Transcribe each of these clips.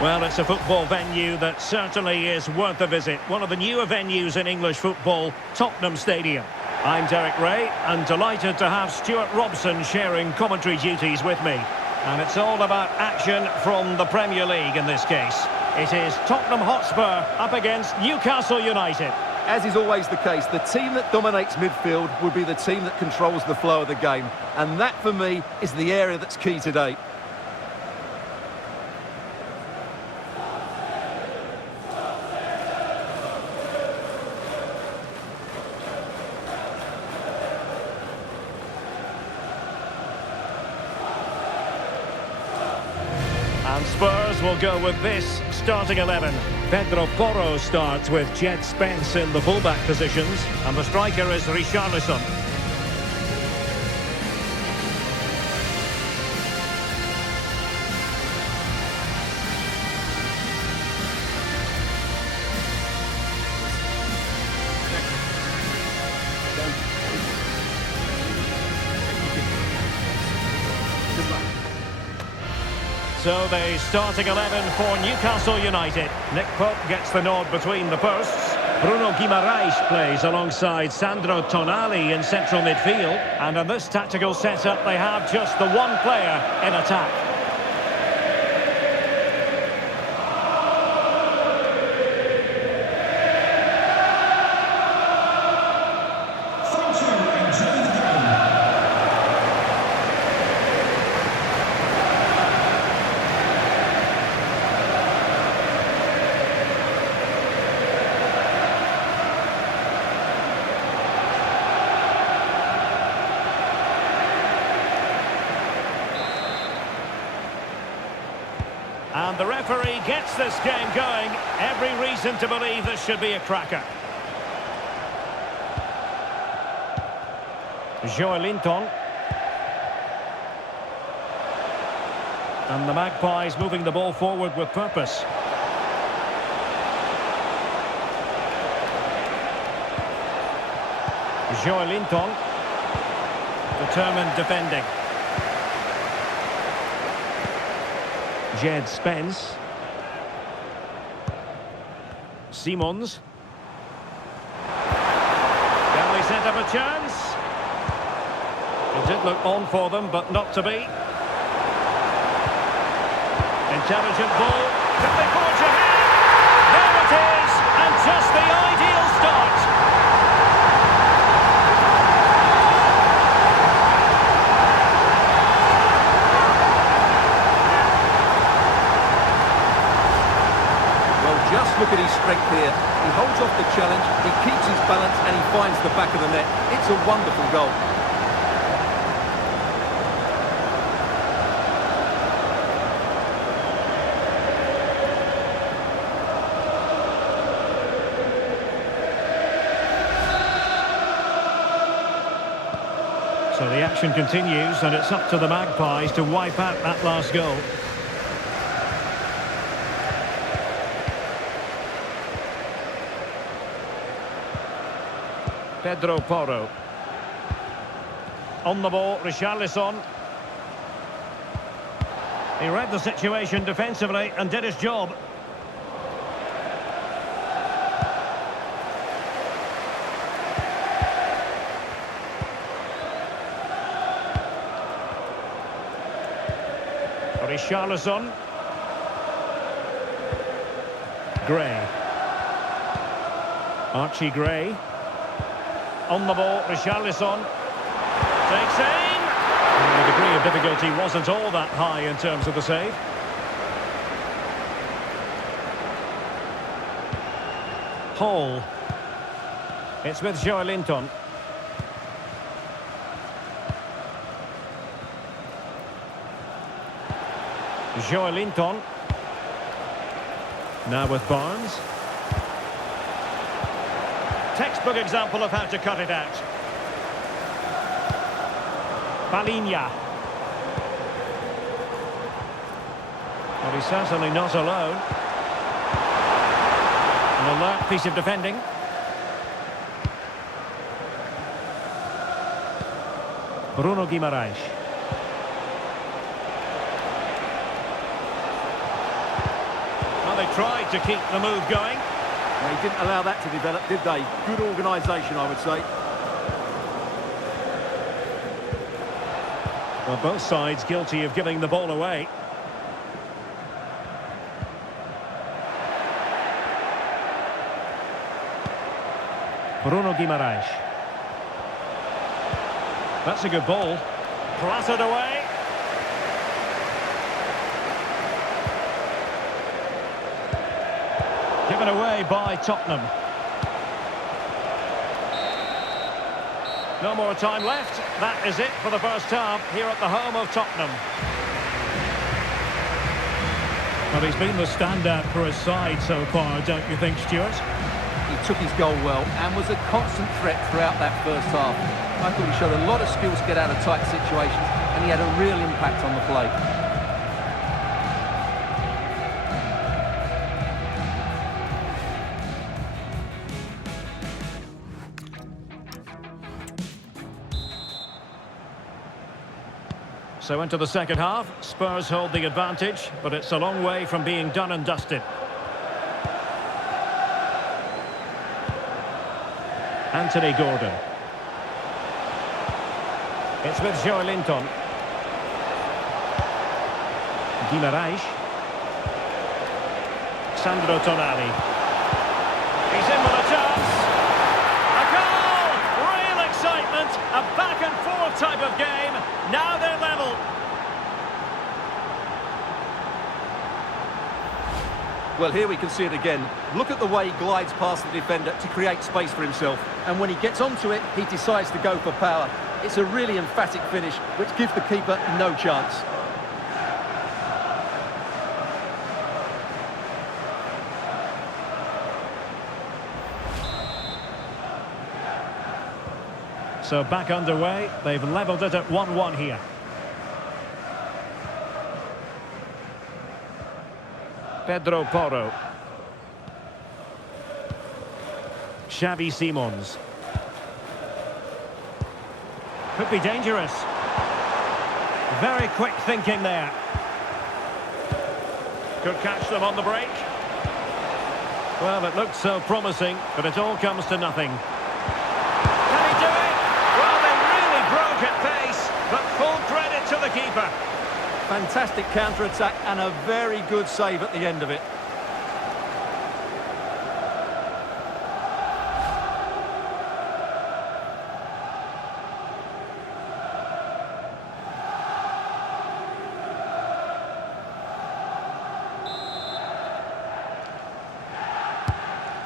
Well, it's a football venue that certainly is worth a visit. One of the newer venues in English football, Tottenham Stadium. I'm Derek Ray, and delighted to have Stuart Robson sharing commentary duties with me. And it's all about action from the Premier League in this case. It is Tottenham Hotspur up against Newcastle United. As is always the case, the team that dominates midfield will be the team that controls the flow of the game. And that, for me, is the area that's key today. And Spurs will go with this starting 11. Pedro Porro starts with Jed Spence in the fullback positions, and the striker is Richarlison. So the starting 11 for Newcastle United. Nick Pope gets the nod between the posts. Bruno Guimaraes plays alongside Sandro Tonali in central midfield. And in this tactical setup, they have just the one player in attack. And the referee gets this game going. Every reason to believe this should be a cracker. Joelinton. And the Magpies moving the ball forward with purpose. Joelinton. Determined defending. Jed Spence. Simons. Can they set up a chance? It did look on for them, but not to be. Intelligent ball. Can they forge ahead? There it is! And just the ideal start. Just look at his strength here. He holds off the challenge, he keeps his balance and he finds the back of the net. It's a wonderful goal. So the action continues and it's up to the Magpies to wipe out that last goal. Pedro Porro. On the ball, Richarlison. He read the situation defensively and did his job. Richarlison. Gray. Archie Gray. On the ball, Richarlison takes aim. And the degree of difficulty wasn't all that high in terms of the save. Hall. It's with Joelinton. Joelinton. Now with Barnes. Textbook example of how to cut it out. Palinha. Well, he's certainly not alone. An alert piece of defending. Bruno Guimaraes. they tried to keep the move going. They didn't allow that to develop, did they? Good organisation, I would say. Well, both sides guilty of giving the ball away. Bruno Guimaraes. That's a good ball. Clattered away. Given away by Tottenham. No more time left. That is it for the first half here at the home of Tottenham. Well, he's been the standout for his side so far, don't you think, Stuart? He took his goal well and was a constant threat throughout that first half. I thought he showed a lot of skills to get out of tight situations, and he had a real impact on the play. So into the second half, Spurs hold the advantage, but it's a long way from being done and dusted. Anthony Gordon. It's with Joelinton. Guimaraes. Sandro Tonali. He's in with a chance. A goal! Real excitement. A back and forth type of game. Now they're level. Well, here we can see it again. Look at the way he glides past the defender to create space for himself. And when he gets onto it, he decides to go for power. It's a really emphatic finish, which gives the keeper no chance. So back underway. They've levelled it at 1-1 here. Pedro Porro. Xavi Simons. Could be dangerous. Very quick thinking there. Could catch them on the break. Well, it looked so promising, but it all comes to nothing. Can he do it? Well, they really broke at pace, but full credit to the keeper. Fantastic counter-attack and a very good save at the end of it.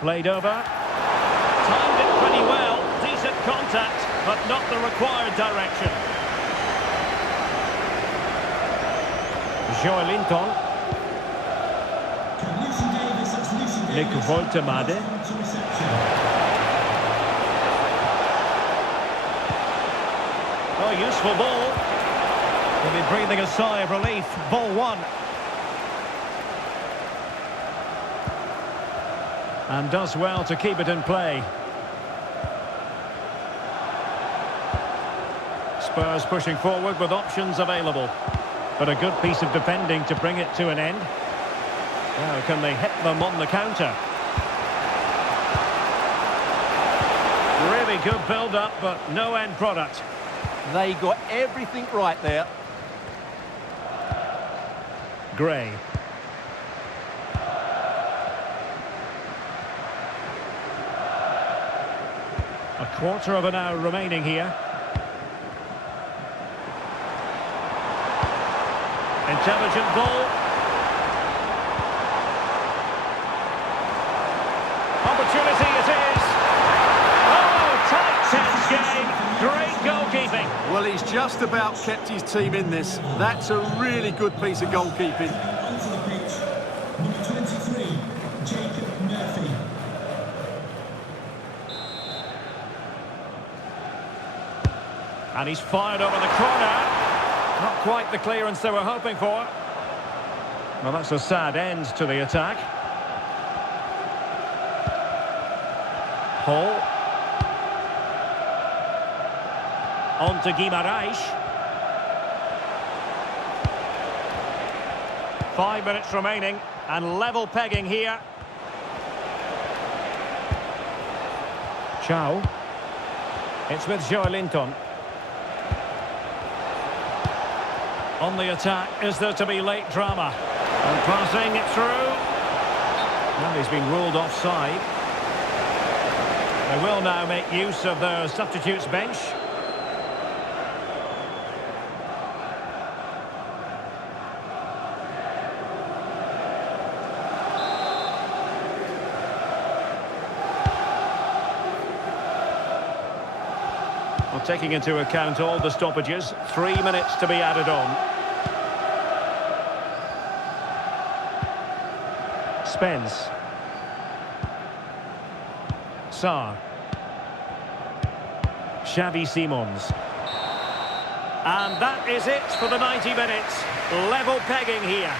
Played over. Timed it pretty well. Decent contact, but not the required direction. Joelinton. Nick Woltemade. Oh, useful ball. He'll be breathing a sigh of relief. Ball one. And does well to keep it in play. Spurs pushing forward with options available. But a good piece of defending to bring it to an end. Now, can they hit them on the counter? Really good build-up, but no end product. They got everything right there. Gray. A quarter of an hour remaining here. Intelligent ball. Opportunity it is. Oh, tight, tense game. Great goalkeeping. Well, he's just about kept his team in this. That's a really good piece of goalkeeping. And he's fired over the corner. Not quite the clearance they were hoping for. Well, that's a sad end to the attack. Hall. On to Guimaraes. 5 minutes remaining. And level pegging here. Chow. It's with Joelinton. On the attack, is there to be late drama? And passing it through. And he's been ruled offside. They will now make use of their substitutes bench. Well, taking into account all the stoppages, 3 minutes to be added on. Spence. Sarr. Xavi Simons. And that is it for the 90 minutes. Level pegging here.